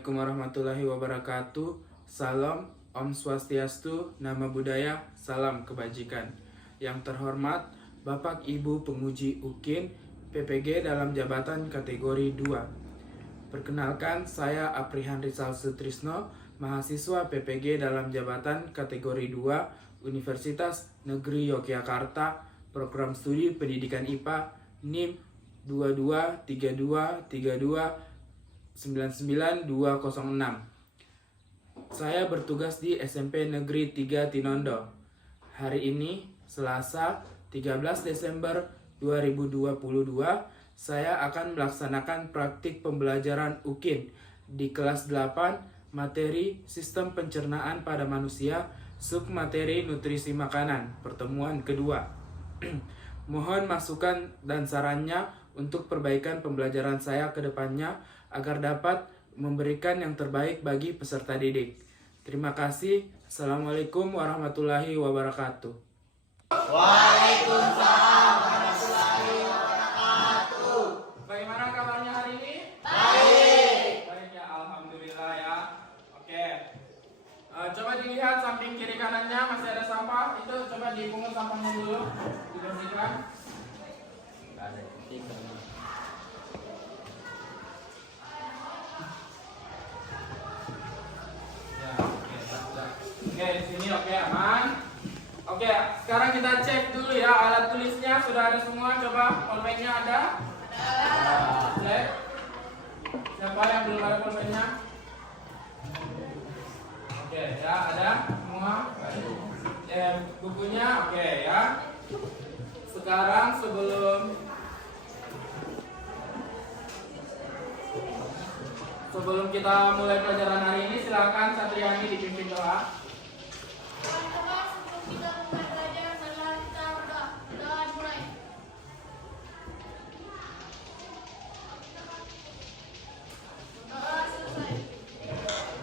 Assalamualaikum warahmatullahi wabarakatuh. Salam, Om Swastiastu, Nama Budaya, Salam Kebajikan. Yang terhormat Bapak Ibu Penguji UKIN PPG dalam jabatan kategori 2. Perkenalkan, saya Aprihan Rizal Sutrisno, mahasiswa PPG dalam jabatan kategori 2 Universitas Negeri Yogyakarta, Program Studi Pendidikan IPA NIM 22323299206. Saya bertugas di SMP Negeri 3 Tinondo. Hari ini, Selasa 13 Desember 2022, saya akan melaksanakan praktik pembelajaran UKIN di kelas 8 materi Sistem Pencernaan pada Manusia, submateri Nutrisi Makanan, pertemuan kedua. Mohon masukan dan sarannya untuk perbaikan pembelajaran saya ke depannya agar dapat memberikan yang terbaik bagi peserta didik. Terima kasih. Assalamualaikum warahmatullahi wabarakatuh. Waalaikumsalam warahmatullahi wabarakatuh. Bagaimana kabarnya hari ini? Baik. Baik ya, alhamdulillah ya. Oke. Coba dilihat samping kiri kanannya masih ada sampah. Itu coba dipungut sampahnya dulu, dibersihkan. Oke, di sini oke, aman. Oke, sekarang kita cek dulu ya, alat tulisnya sudah ada semua. Coba pulpennya ada? Cek. Siapa yang belum ada pulpennya? Oke, ya ada semua. Bukunya oke ya. Sekarang sebelum kita mulai pelajaran hari ini, silakan Satriani dipimpin doa. Teman-teman, sebelum kita mulai belajar, marilah kita berdoa. Doa dimulai. Doa selesai.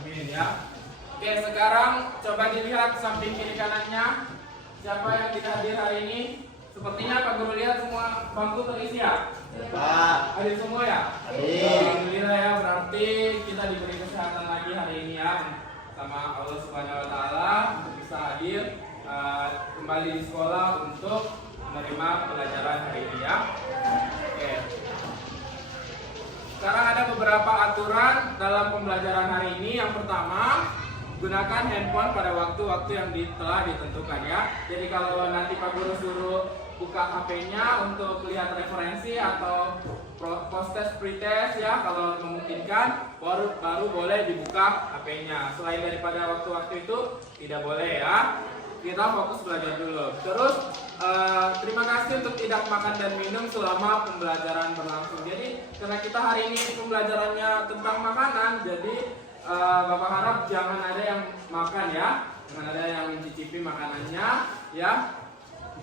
Amin ya. Oke, sekarang coba dilihat samping kiri kanannya. Siapa yang tidak hadir hari ini? Sepertinya Pak Guru lihat semua bangku terisi ya? Pak. Hadir semua ya? Hadir. Alhamdulillah ya, berarti kita diberi kesehatan lagi hari ini ya, sama Allah Subhanahu Wa Taala untuk bisa hadir kembali di sekolah untuk menerima pelajaran hari ini ya. Oke. Sekarang ada beberapa aturan dalam pembelajaran hari ini. Yang pertama, gunakan handphone pada waktu-waktu yang telah ditentukan ya. Jadi kalau nanti Pak Guru suruh buka HP-nya untuk lihat referensi atau post-test, pre-test ya, kalau memungkinkan baru boleh dibuka HP-nya. Selain daripada waktu-waktu itu tidak boleh ya. Kita fokus belajar dulu. Terus terima kasih untuk tidak makan dan minum selama pembelajaran berlangsung. Jadi karena kita hari ini pembelajarannya tentang makanan, jadi Bapak harap jangan ada yang makan ya, jangan ada yang mencicipi makanannya ya.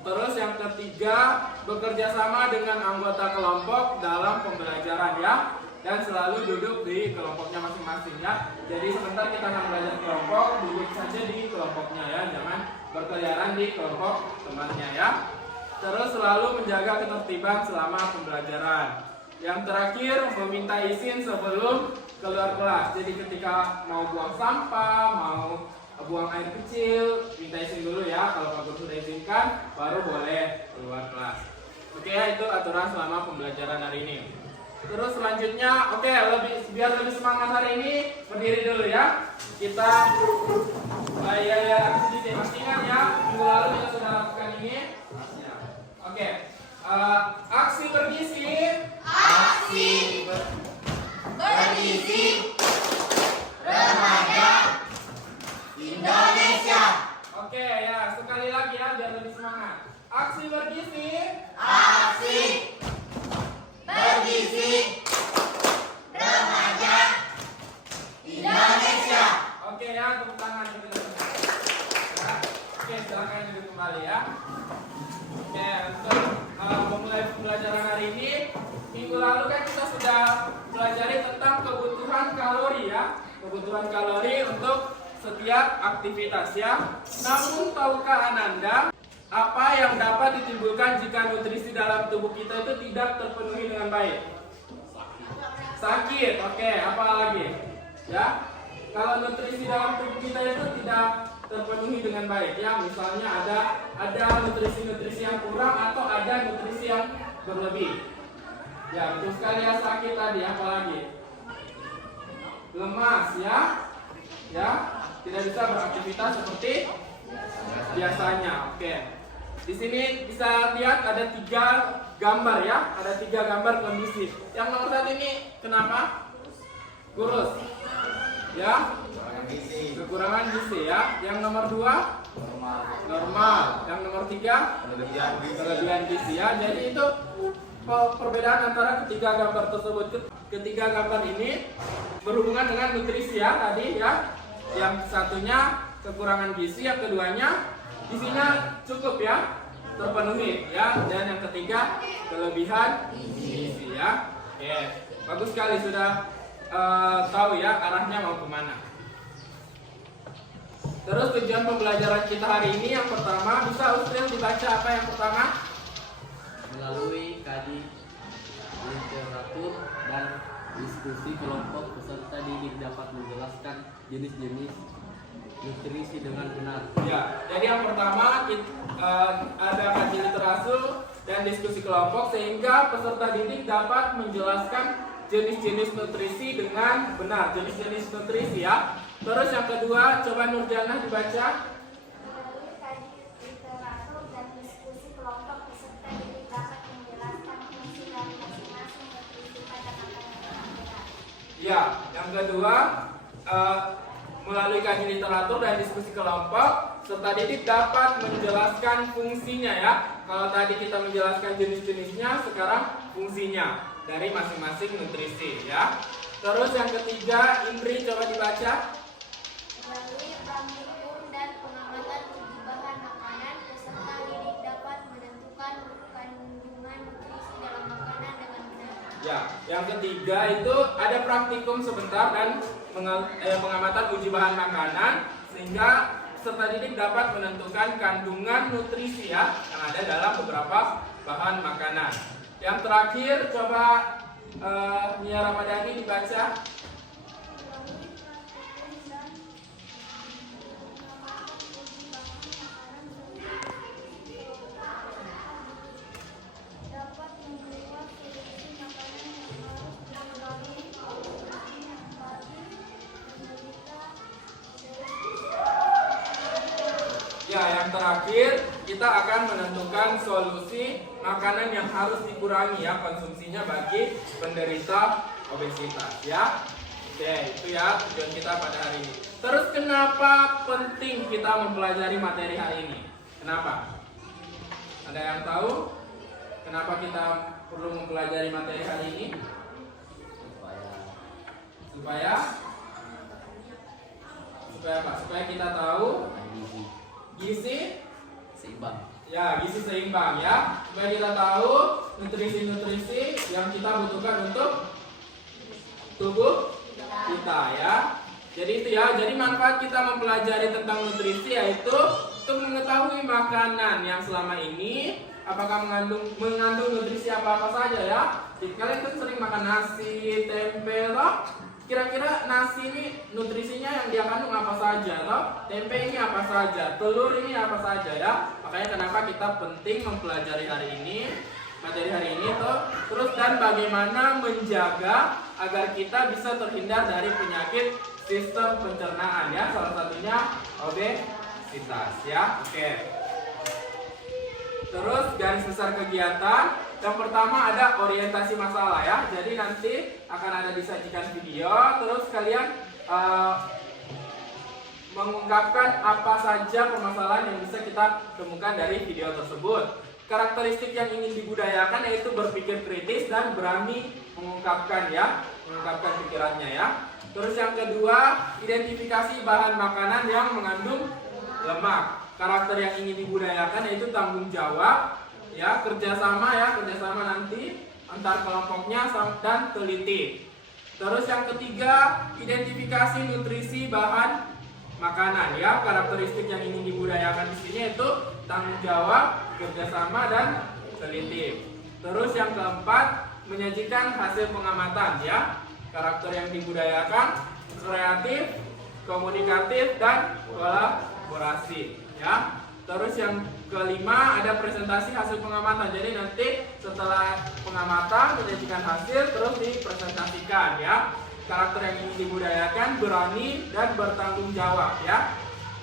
Terus yang ketiga, bekerja sama dengan anggota kelompok dalam pembelajaran ya, dan selalu duduk di kelompoknya masing-masing ya. Jadi sebentar kita akan belajar kelompok, duduk saja di kelompoknya ya, jangan berkeliaran di kelompok temannya ya. Terus selalu menjaga ketertiban selama pembelajaran. Yang terakhir, meminta izin sebelum keluar kelas. Jadi ketika mau buang sampah, mau buang air kecil, minta izin dulu ya. Kalau Pak Guru sudah izinkan, baru boleh keluar kelas. Oke ya, itu aturan selama pembelajaran hari ini. Terus selanjutnya, oke, biar lebih semangat hari ini, berdiri dulu ya. Kita sedikit masih ingat ya, minggu lalu kita sudah lakukan ini. Oke, aksi bergizi. Aksi bergizi remaja Indonesia. Oke ya, sekali lagi ya biar lebih semangat. Aksi bergizi. Aksi bergizi remaja Indonesia. Oke ya, tepuk tangan kita semua. Ya. Oke, silakan duduk kembali ya. Oke, untuk memulai pembelajaran hari ini, minggu lalu kan kita sudah pelajari tentang kebutuhan kalori ya, kebutuhan kalori untuk setiap aktivitas ya. Namun tahukah Ananda apa yang dapat ditimbulkan jika nutrisi dalam tubuh kita itu tidak terpenuhi dengan baik? Sakit. Oke, apa lagi? Ya, kalau nutrisi dalam tubuh kita itu tidak terpenuhi dengan baik ya, misalnya ada nutrisi-nutrisi yang kurang atau ada nutrisi yang berlebih. Ya, betul sekali ya, sakit tadi, apalagi lemas ya, tidak bisa beraktivitas seperti biasanya. Oke, di sini bisa lihat ada 3 gambar ya, ada 3 gambar kondisi. Yang nomor 1 ini kenapa? Kurus ya, kekurangan gizi ya. Yang nomor 2 normal. Yang nomor 3 kelebihan gizi ya. Jadi itu perbedaan antara ketiga gambar tersebut. Ketiga gambar ini berhubungan dengan nutrisi ya tadi ya. Yang satunya kekurangan gizi, yang keduanya gizinya cukup ya, terpenuhi ya, dan yang ketiga kelebihan gizi ya. Oke, bagus sekali sudah tahu ya arahnya mau kemana. Terus tujuan pembelajaran kita hari ini yang pertama, bisa Usril dibaca apa yang pertama? Melalui kaji literatur dan diskusi kelompok, peserta didik dapat menjelaskan jenis-jenis nutrisi dengan benar. Ya, jadi yang pertama ada kaji literatur dan diskusi kelompok sehingga peserta didik dapat menjelaskan jenis-jenis nutrisi dengan benar, jenis-jenis nutrisi ya. Terus yang kedua, coba Nurjana dibaca. Melalui kaji literatur dan diskusi kelompok, peserta didik dapat menjelaskan fungsi dari masing-masing nutrisi pada makanan. Ya, yang kedua, melalui kaji literatur dan diskusi kelompok, peserta didik dapat menjelaskan fungsinya ya. Kalau tadi kita menjelaskan jenis-jenisnya, sekarang fungsinya dari masing-masing nutrisi ya. Terus yang ketiga, Indri coba dibaca. Melalui praktikum dan pengamatan uji bahan makanan, peserta didik dapat menentukan kandungan nutrisi dalam makanan dengan benar. Ya, yang ketiga itu ada praktikum sebentar dan pengamatan uji bahan makanan sehingga peserta didik dapat menentukan kandungan nutrisi ya yang ada dalam beberapa bahan makanan. Yang terakhir coba Nia Ramadhani dibaca. Dapat membuat seleksi makanan yang harus dikurangi bagi penderita. Ya, yang terakhir kita akan menentukan solusi makanan yang harus dikurangi ya konsumsinya bagi penderita obesitas ya. Oke, itu ya tujuan kita pada hari ini. Terus kenapa penting kita mempelajari materi hari ini? Kenapa? Ada yang tahu? Kenapa kita perlu mempelajari materi hari ini? Supaya apa? Supaya kita tahu gizi seimbang. ya, gizi seimbang ya. Supaya kita tahu nutrisi-nutrisi yang kita butuhkan untuk tubuh kita ya. Jadi itu ya. Jadi manfaat kita mempelajari tentang nutrisi yaitu untuk mengetahui makanan yang selama ini apakah mengandung nutrisi apa saja ya. Jadi kalian kan sering makan nasi, tempe loh. Kira-kira nasi ini nutrisinya yang dia kandung apa saja loh? Tempe ini apa saja? Telur ini apa saja ya? Makanya kenapa kita penting mempelajari hari ini, materi hari ini tuh. Terus dan bagaimana menjaga agar kita bisa terhindar dari penyakit sistem pencernaan ya. Salah satunya obesitas ya. Oke. Terus garis besar kegiatan. Yang pertama ada orientasi masalah ya. Jadi nanti akan ada disajikan video. Terus kalian mengungkapkan apa saja permasalahan yang bisa kita temukan dari video tersebut. Karakteristik yang ingin dibudayakan yaitu berpikir kritis dan berani mengungkapkan ya, mengungkapkan pikirannya ya. Terus yang kedua, identifikasi bahan makanan yang mengandung lemak. Karakter yang ingin dibudayakan yaitu tanggung jawab ya, kerjasama nanti antar kelompoknya dan teliti. Terus yang ketiga, identifikasi nutrisi bahan makanan ya. Karakteristik yang ingin dibudayakan di sini yaitu tanggung jawab, kerjasama dan teliti. Terus yang keempat, menyajikan hasil pengamatan ya. Karakter yang dibudayakan kreatif, komunikatif, dan kolaborasi. Ya. Terus yang kelima ada presentasi hasil pengamatan. Jadi nanti setelah pengamatan menyajikan hasil terus dipresentasikan ya. Karakter yang ingin dibudayakan berani dan bertanggung jawab ya.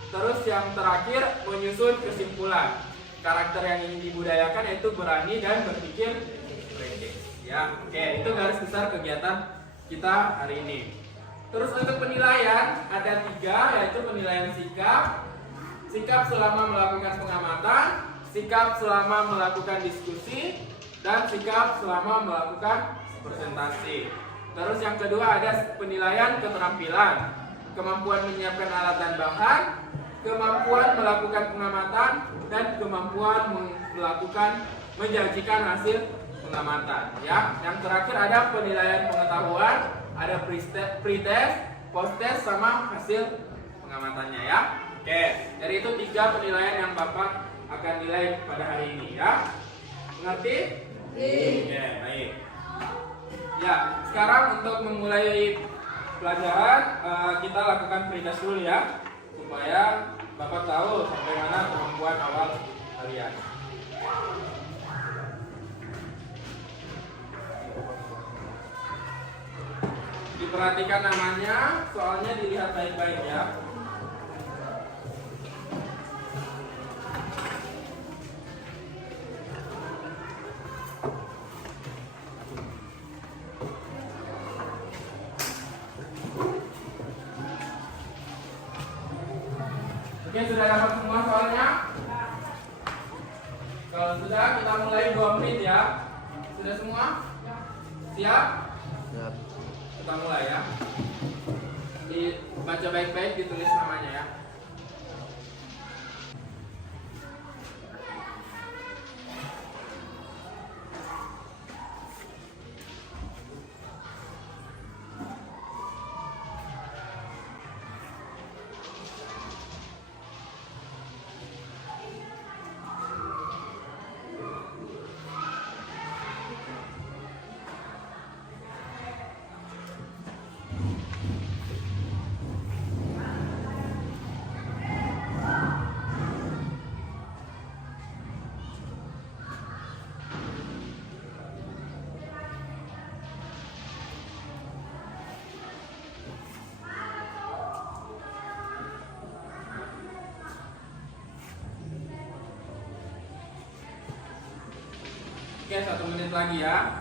Terus yang terakhir menyusun kesimpulan. Karakter yang ingin dibudayakan yaitu berani dan berpikir kritis ya. Oke, itu garis besar kegiatan kita hari ini. Terus untuk penilaian ada 3, yaitu penilaian sikap, sikap selama melakukan pengamatan, sikap selama melakukan diskusi, dan sikap selama melakukan presentasi. Terus yang kedua ada penilaian keterampilan, kemampuan menyiapkan alat dan bahan, kemampuan melakukan pengamatan, dan kemampuan menjanjikan hasil pengamatan. Ya, yang terakhir ada penilaian pengetahuan, ada pretest, posttest, sama hasil pengamatannya ya. Oke, dari itu 3 penilaian yang Bapak akan nilai pada hari ini ya. Mengerti? Oke, baik. Ya, sekarang untuk memulai pelajaran kita lakukan pretest dulu ya, supaya Bapak tahu sampai mana kemampuan awal kalian. Diperhatikan namanya, soalnya dilihat baik-baik ya. Oke, sudah dapat semua soalnya? Kalau sudah, kita mulai 2 menit ya. Sudah semua? Siap? Siap. Kita mulai ya. Dibaca baik-baik, ditulis namanya ya. Oke, 1 menit lagi ya.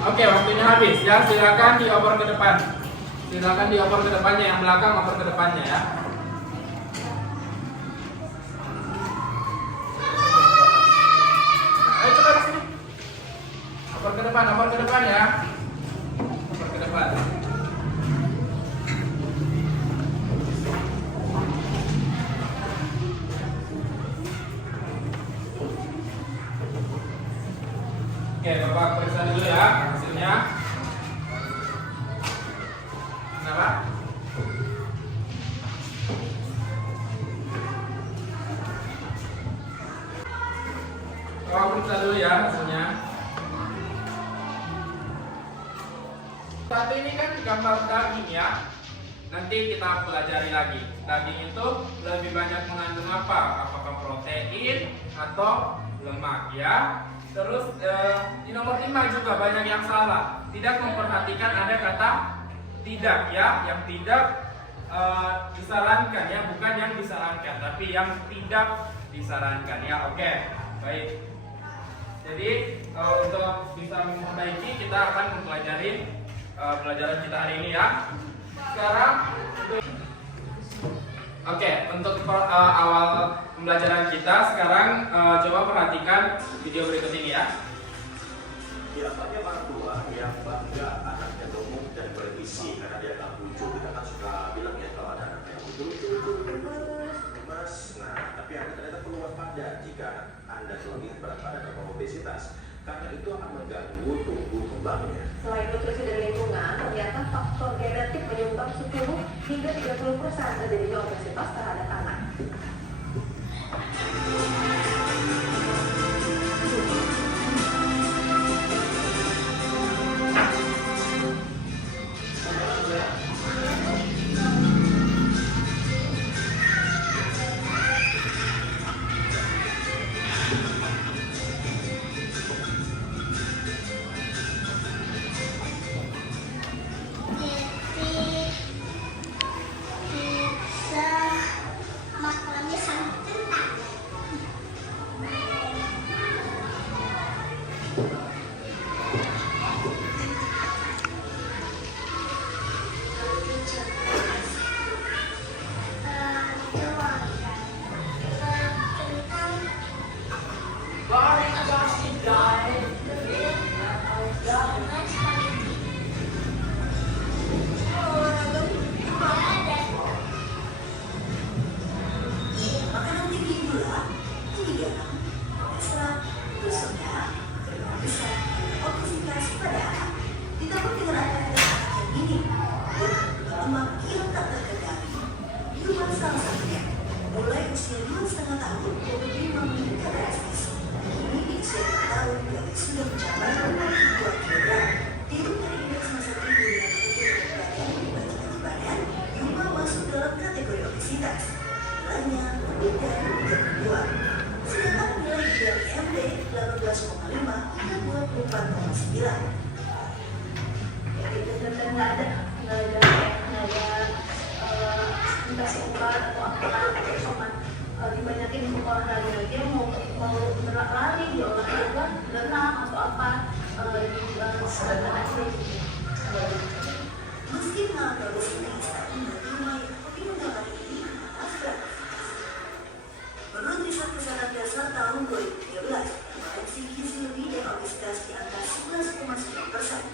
Oke, waktunya habis ya. Silakan dioper ke depan. Silakan dioper ke depannya, yang belakang oper ke depannya ya. Ayo cepat ke sini. Oper ke depan ya. Oper ke depan. Oke, Bapak periksa dulu ya hasilnya. Kenapa? Bapak periksa dulu ya hasilnya. Saat ini kan gambar daging ya. Nanti kita pelajari lagi. Daging itu lebih banyak mengandung apa? Apakah protein atau lemak ya? Terus di nomor 5 juga banyak yang salah. Tidak memperhatikan ada kata tidak ya, yang tidak disarankan ya, bukan yang disarankan, tapi yang tidak disarankan ya. Oke, baik. Jadi untuk bisa memperbaiki kita akan mempelajari pelajaran kita hari ini ya. sekarang oke, untuk awal pembelajaran kita sekarang coba perhatikan video berikut ini ya. Biasanya orang tua yang bangga anaknya gemuk dan bervisi karena dia tak lucu. Kita kan suka bilang ya kalau ada anak yang lucu, gemes. Nah, tapi Anda ternyata perlu waspada jika Anda kelebihan berat badan atau obesitas, karena itu akan mengganggu tumbuh kembangnya. Selain nutrisi dan lingkungan, ternyata faktor genetik menyumbang 10 hingga 30% terjadinya obesitas terhadap anak. Makanan tinggi gula, tinggi garam, kolesterol, terus soda, berlemak besar, obesitas pada anak. Ditambah dengan aktivitas anak yang minim, dan lemak yang tak terkendali. Yuman salah satunya. Mulai usia 2,5 tahun, Bobby meningkat drastis. Kini di usia 4 tahun, Bobby sudah mencapai 2 kg. Dihitung dari indeks massa tubuh yang menentukan badan dibagi badan, Yuman masuk dalam kategori obesitas. Nilainya lebih dari 32. Sedangkan nilai dari IMD 18,5 hingga 24,9. Jadi benar-benar nggak ada dikasih obat atau apa atau cuma dibanyakin untuk olahraga dia mau lari dia olahraga berenang atau apa sedangkan aja. Meski mengalami obesitas, tapi Bobby mengalami ini atas berat. Menurut riset kesehatan dasar tahun 2013, infeksi gizi lebih dan obesitas di angka 11,9%.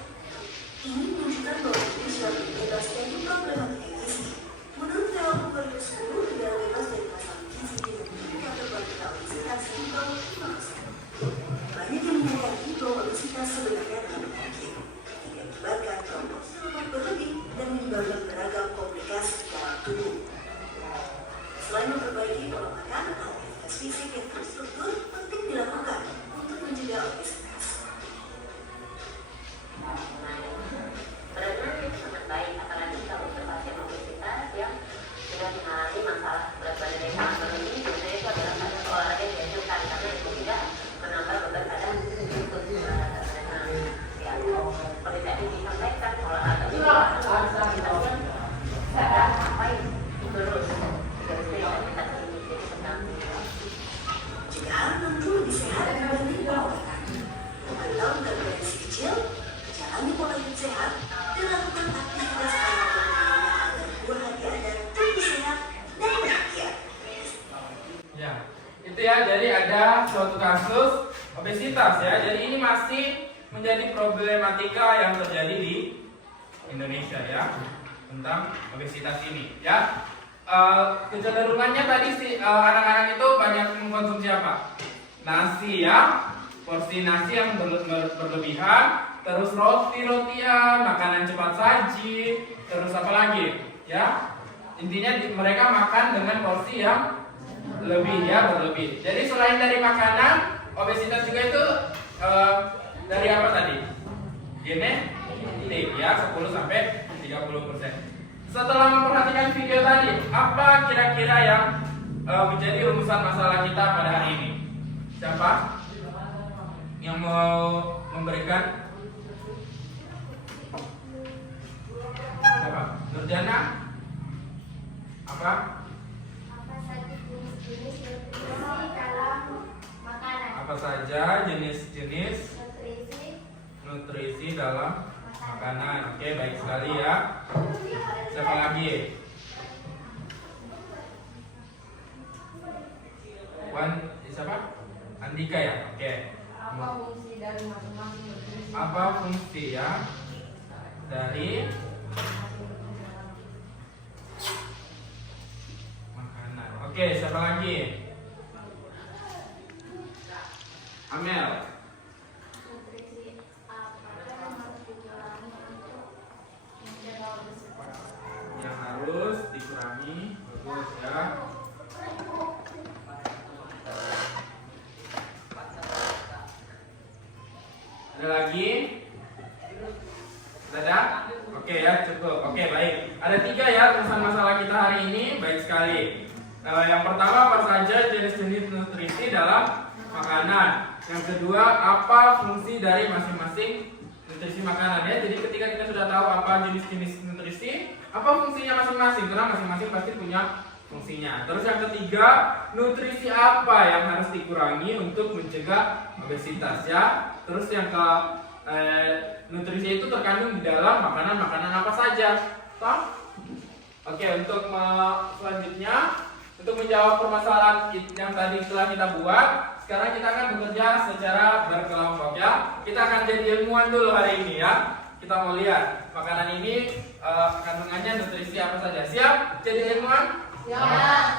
Ini menunjukkan bahwa Bobby sudah bebas dari problematika gizi. Menurut WHO 2010, dia bebas dari masalah gizi dan indikator balita obesitas di bawah 5%. Banyak yang menyadari bahwa obesitas sebenarnya adalah penyakit yang diakibatkan komposisi lemak berlebih dan menyebabkan beragam komplikasi dalam tubuh. Selain memperbaiki pola makan, aktivitas fisik yang terstruktur penting dilakukan untuk mencegah obesitas. Benar-benar itu sangat baik, apalagi kalau untuk pasien obesitas yang sudah mengalami masalah berat badan yang sangat berlebih, biasanya itu adalah satu olahraga yang dianjurkan karena itu tidak menambah beban badan untuk ya, seperti tadi disampaikan olahraga juga aktivitasnya sedang sampai terus tidak bisa kita ini jadi penting. Jika tentu lebih sehat dibanding pola makan. Memantau berat badan si kecil, jalani pola hidup sehat, dan lakukan aktivitas apapun agar buah hati Anda tumbuh sehat dan bahagia. Ya, itu ya. Jadi ada suatu kasus obesitas ya. Jadi ini masih menjadi problematika yang terjadi di Indonesia ya, tentang obesitas ini ya. Kecenderungannya tadi si anak-anak itu banyak mengkonsumsi apa? Nasi ya, porsi nasi yang berlebihan, terus roti-rotian, makanan cepat saji, terus apa lagi ya? Intinya mereka makan dengan porsi yang lebih ya, berlebih. Jadi selain dari makanan, obesitas juga itu dari apa tadi? Genetik ya, 10-30%. Setelah memperhatikan video tadi, apa kira-kira yang menjadi rumusan masalah kita pada hari ini? Siapa yang mau memberikan? Siapa? Nurjana? Apa? Apa saja jenis-jenis nutrisi dalam makanan? Apa saja jenis-jenis Nutrisi nutrisi dalam makanan. makanan. Oke, baik sekali ya. Siapa lagi? Siapa? Andika ya? Oke. Apa fungsi dari masing-masing nutrisi? Apa fungsi ya dari makanan? Oke, siapa lagi? Amel. Nutrisi apa yang harus dikurangi untuk menjaga obesitas? Yang harus dikurangi. Bagus ya. Ada lagi? Ada? Oke ya, cukup. Oke, baik. Ada 3 ya tulisan masalah kita hari ini. Baik sekali. Yang pertama, apa saja jenis-jenis nutrisi dalam makanan. Yang kedua, apa fungsi dari masing-masing nutrisi makanan ya. Jadi ketika kita sudah tahu apa jenis-jenis nutrisi, apa fungsinya masing-masing, karena masing-masing pasti punya fungsinya. Terus yang ketiga, nutrisi apa yang harus dikurangi untuk mencegah obesitas ya. Terus yang ke nutrisi itu terkandung di dalam makanan-makanan apa saja. Toh? Oke, untuk selanjutnya untuk menjawab permasalahan yang tadi telah kita buat, sekarang kita akan bekerja secara berkelompok ya. Kita akan jadi ilmuwan dulu hari ini ya. Kita mau lihat makanan ini kandungannya nutrisi apa saja. Siap jadi ilmuwan? Ya.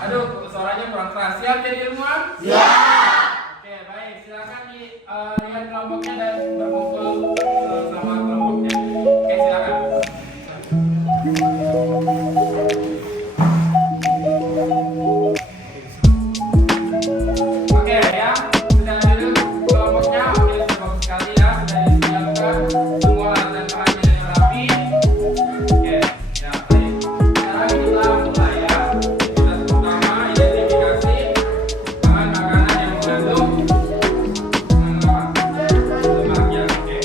Aduh, suaranya kurang keras. Siap jadi ilmuwan? Ya. Oke, baik. Silakan lihat kelompoknya dan berkumpul sama kelompoknya. Oke, silakan. Oke ya, sudah dulu kelompoknya. Oke, bagus sekali ya. Sudah disiapkan semua alat dan bahannya dengan rapi. Oke, ya baik. Sekarang kita mulai ya. Tugas pertama, identifikasi bahan makanan yang mengandung lemak ya. Oke.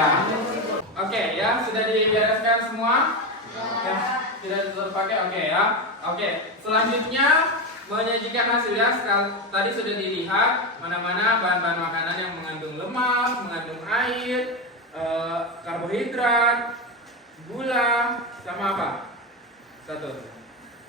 Ya. Oke ya, sudah dibereskan semua? Ya, tidak terpakai. Oke ya. Oke, selanjutnya menyajikan hasilnya. Tadi sudah dilihat mana-mana bahan-bahan makanan yang mengandung lemak, mengandung air, karbohidrat, gula, sama apa? Satu.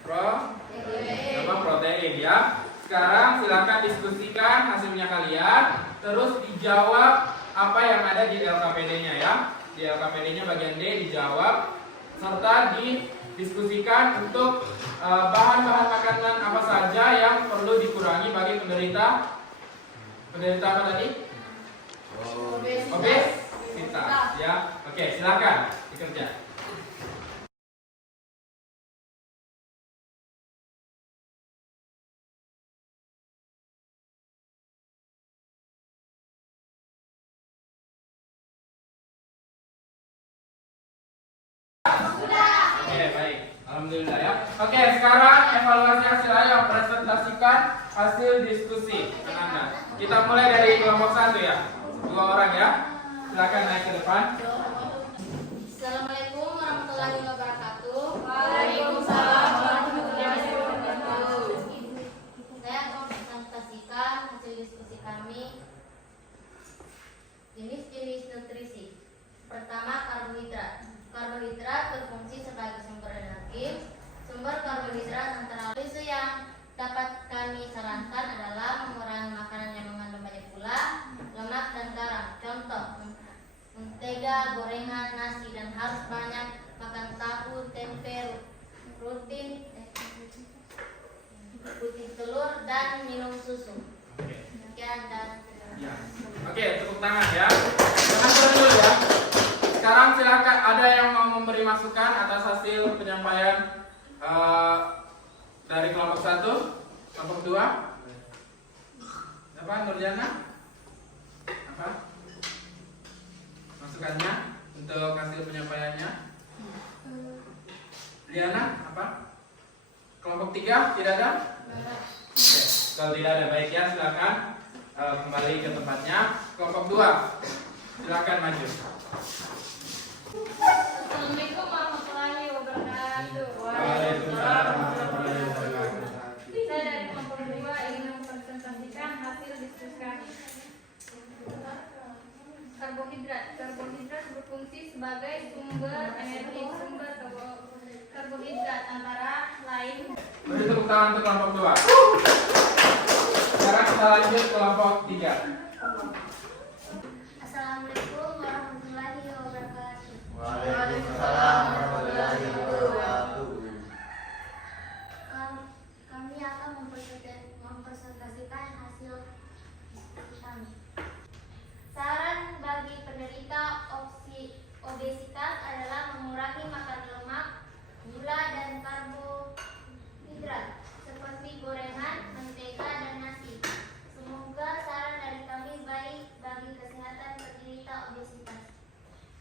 Sama protein ya. Sekarang silakan diskusikan hasilnya kalian, terus dijawab apa yang ada di LKPD-nya ya. Di LKPD-nya bagian D dijawab, serta didiskusikan untuk bahan-bahan makanan apa saja yang perlu dikurangi bagi penderita apa tadi? Obesitas ya. Oke, silakan dikerja. Oke, baik. Alhamdulillah ya. Oke, sekarang evaluasi hasil. Ayo presentasikan hasil diskusi anak-anak. Kita mulai dari kelompok 1 ya. 2 orang ya. Silakan naik ke depan. Assalamualaikum warahmatullahi wabarakatuh. Waalaikumsalam warahmatullahi wabarakatuh. Saya akan presentasikan hasil diskusi kami. Jenis-jenis nutrisi. Pertama, karbohidrat. Karbohidrat berfungsi sebagai sumber energi. Sumber karbohidrat antara lain yang dapat kami sarankan adalah mengurangi makanan yang mengandung banyak gula, lemak, dan garam. Contoh, mentega, gorengan, nasi, dan harus banyak makan tahu, tempe, rutin telur, dan minum susu. Sekian dan Ya. Oke, tepuk tangan ya. Jangan dulu ya. Sekarang silakan, ada yang mau memberi masukan atas hasil penyampaian dari kelompok 1, kelompok 2. Apa, Nurjana? Apa masukannya untuk hasil penyampaiannya? Liana, apa? Kelompok 3 tidak ada? Oke, kalau tidak ada, baik ya, silakan kembali ke tempatnya. Kelompok 2, silakan maju. Assalamualaikum warahmatullahi wabarakatuh. Waalaikumsalam warahmatullahi wabarakatuh. Saya dari kelompok 2 ingin mempresentasikan hasil diskusi kami. Karbohidrat. Karbohidrat berfungsi sebagai sumber energi. Sumber karbohidrat antara lain. Beri tepuk tangan untuk kelompok 2. Sekarang kita lanjut kelompok 3. Assalamualaikum warahmatullahi wabarakatuh. Waalaikumsalam warahmatullahi wabarakatuh. Kami akan mempresentasikan hasil diskusi kami. Saran bagi penderita obesitas adalah mengurangi makan lemak, gula, dan karbohidrat seperti gorengan, mentega, dan nasi. Semoga saran dari kami baik bagi kesehatan penderita obesitas.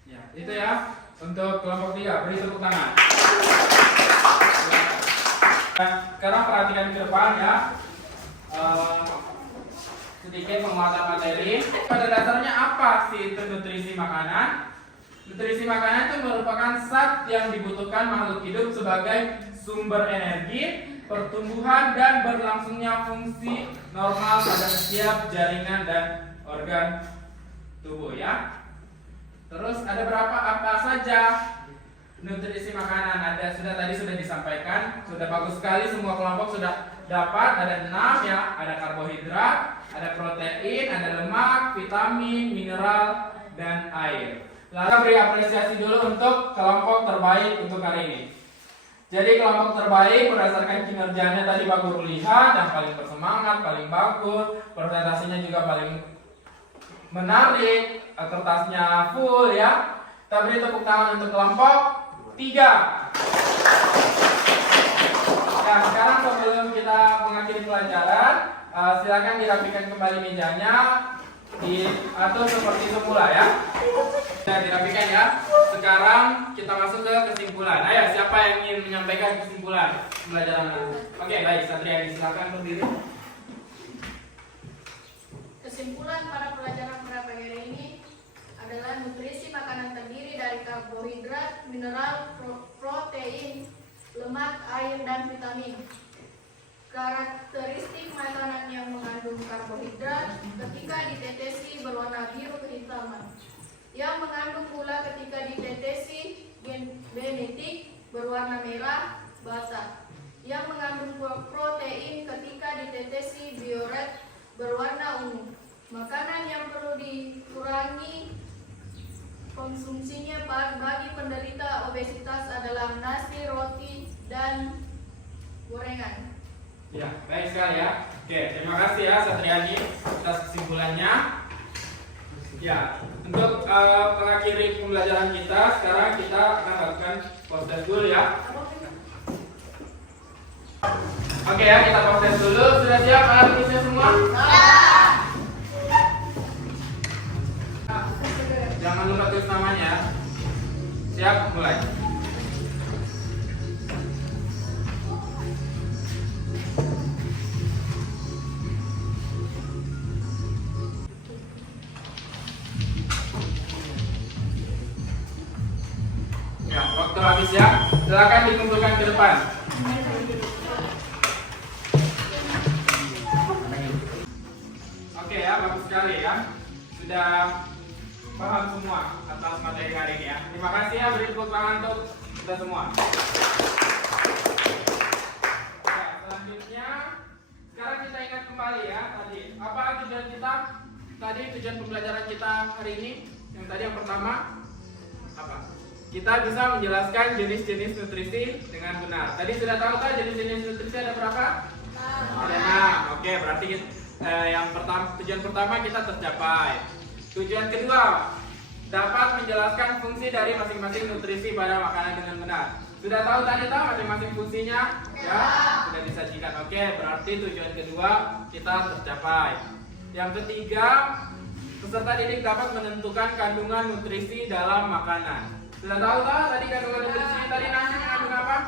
Ya, itu ya untuk kelompok 3. Beri tepuk tangan. Nah, sekarang perhatikan ke depan ya. Sedikit penguatan materi. Pada dasarnya apa sih itu nutrisi makanan? Nutrisi makanan itu merupakan zat yang dibutuhkan makhluk hidup sebagai sumber energi, pertumbuhan, dan berlangsungnya fungsi normal pada setiap jaringan dan organ tubuh ya. Terus ada apa saja nutrisi makanan? Tadi sudah disampaikan, sudah bagus sekali, semua kelompok sudah dapat. Ada 6 ya, ada karbohidrat, ada protein, ada lemak, vitamin, mineral, dan air. Lalu kita beri apresiasi dulu untuk kelompok terbaik untuk hari ini. Jadi kelompok terbaik berdasarkan kinerjanya tadi Pak Guru lihat, yang paling bersemangat, paling bagus, presentasinya juga paling menarik, kertasnya full ya. Kita beri tepuk tangan untuk kelompok 3. Nah, sekarang sebelum kita mengakhiri pelajaran, silakan dirapikan kembali mejanya, diatur seperti semula ya. Nah, dirapikan ya. Sekarang kita masuk ke kesimpulan. Ayo, siapa yang ingin menyampaikan kesimpulan pembelajaran? Oke, baik, Satria, silakan berdiri. Kesimpulan pada pelajaran pada pagi hari ini adalah nutrisi makanan karbohidrat, mineral, protein, lemak, air, dan vitamin. Karakteristik makanan yang mengandung karbohidrat ketika ditetesi berwarna biru kehitaman. Yang mengandung gula ketika ditetesi genetik berwarna merah bata. Yang mengandung protein ketika ditetesi bioret berwarna ungu. Makanan yang perlu dikurangi konsumsinya bagi penderita obesitas adalah nasi, roti, dan gorengan. Ya, baik sekali ya. Oke, terima kasih ya Satriani atas kesimpulannya. Ya, untuk mengakhiri pembelajaran kita, sekarang kita akan lakukan proses dulu ya. Oke ya, kita proses dulu. Sudah siap alat tulisnya semua? Jangan lupa tulis namanya. Siap, mulai. Ya, waktu habis ya. Silakan dikumpulkan ke depan. Oke ya, bagus sekali ya. Sudah paham semua atas materi hari ini ya. Terima kasih ya, beri tepuk tangan untuk kita semua. Ya, selanjutnya sekarang kita ingat kembali ya tadi. Apa tujuan kita? Tadi tujuan pembelajaran kita hari ini yang tadi yang pertama apa? Kita bisa menjelaskan jenis-jenis nutrisi dengan benar. Tadi sudah tahu kan jenis-jenis nutrisi ada berapa? Ada 6. Oke, berarti yang pertama, tujuan pertama kita tercapai. Tujuan kedua, dapat menjelaskan fungsi dari masing-masing nutrisi pada makanan dengan benar. Sudah tahu tadi masing-masing fungsinya? Ya, sudah disajikan. Oke, berarti tujuan kedua kita tercapai. Yang ketiga, peserta didik dapat menentukan kandungan nutrisi dalam makanan. Sudah tahu tadi kandungan nutrisi tadi nasi mengandung apa?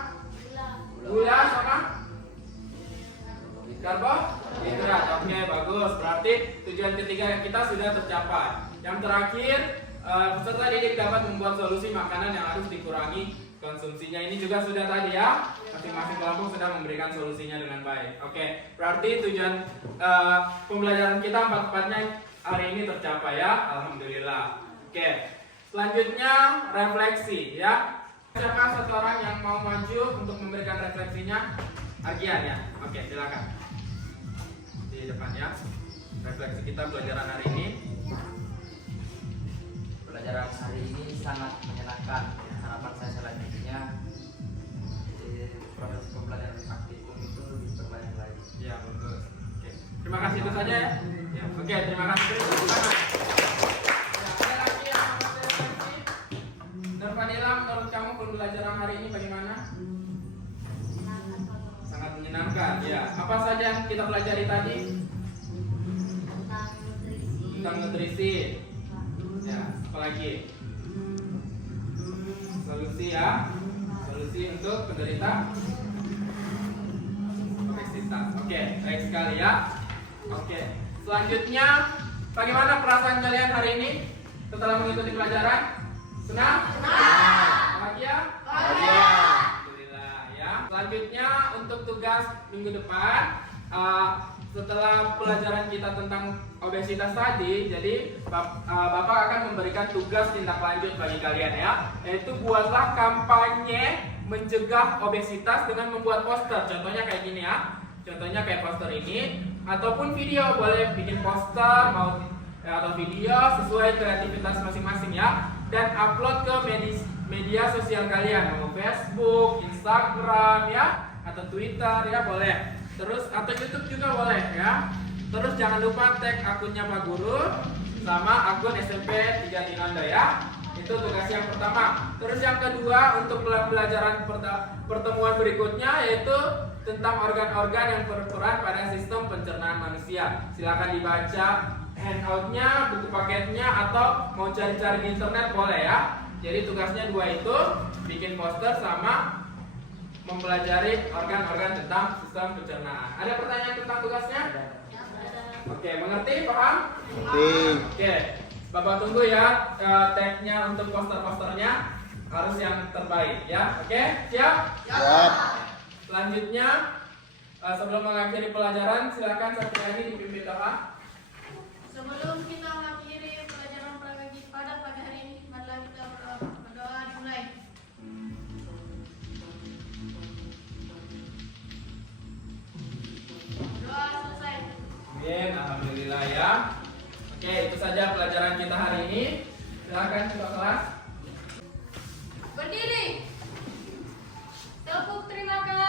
Gula sama karbohidrat. Oke, bagus. Berarti tujuan ketiga kita sudah tercapai. Yang terakhir, peserta didik dapat membuat solusi makanan yang harus dikurangi konsumsinya. Ini juga sudah tadi ya. Masing-masing kelompok sudah memberikan solusinya dengan baik. Oke, berarti tujuan pembelajaran kita empat-empatnya hari ini tercapai ya. Alhamdulillah. Oke. Selanjutnya refleksi ya. Siapa satu orang yang mau maju untuk memberikan refleksinya? Argian ya. Oke, silakan. Di depan ya. Refleksi kita pelajaran hari ini. Pelajaran hari ini sangat menyenangkan. Harapan saya selanjutnya proses pembelajaran praktikum itu diperbanyak lagi. Ya, betul. Oke. Terima kasih itu saja ya. Ya. Oke, terima kasih. Nurfanila, menurut kamu pembelajaran hari ini bagaimana? Sangat menyenangkan, ya. Apa saja yang kita pelajari tadi? Tentang nutrisi. Ya, apalagi? Solusi ya. Solusi untuk penderita obesitas. Oke, baik sekali ya. Oke. Selanjutnya, bagaimana perasaan kalian hari ini setelah mengikuti pelajaran? Senang? Bahagia? Alhamdulillah ya. Selanjutnya untuk tugas minggu depan, setelah pelajaran kita tentang obesitas tadi, jadi Bapak akan memberikan tugas tindak lanjut bagi kalian ya, yaitu buatlah kampanye mencegah obesitas dengan membuat poster. Contohnya kayak gini ya. Contohnya kayak poster ini, ataupun video, boleh bikin poster atau video sesuai kreativitas masing-masing ya. Dan upload ke media sosial kalian, mau Facebook, Instagram ya, atau Twitter ya boleh. Terus atau YouTube juga boleh ya. Terus jangan lupa tag akunnya Pak Guru sama akun SMP 3 Tinondo ya. Itu tugas yang pertama. Terus yang kedua untuk pelajaran pertemuan berikutnya yaitu tentang organ-organ yang berperan pada sistem pencernaan manusia. Silakan dibaca handoutnya, buku paketnya, atau mau cari-cari di internet boleh ya. Jadi tugasnya dua itu, bikin poster sama mempelajari organ-organ tentang sistem pencernaan. Ada pertanyaan tentang tugasnya? Oke, mengerti? Paham? Mengerti. Oke, Bapak tunggu ya tag-nya untuk poster-posternya. harus yang terbaik ya. Oke, siap? Siap. Selanjutnya sebelum mengakhiri pelajaran silakan Satriani dipimpin doa. Sebelum kita mengakhiri pelajaran pada pagi hari ini, marilah kita berdoa dimulai. Doa selesai. Amin, alhamdulillah ya. Oke, itu saja pelajaran kita hari ini. Silakan ketua kelas. Berdiri. Tepuk terima kasih.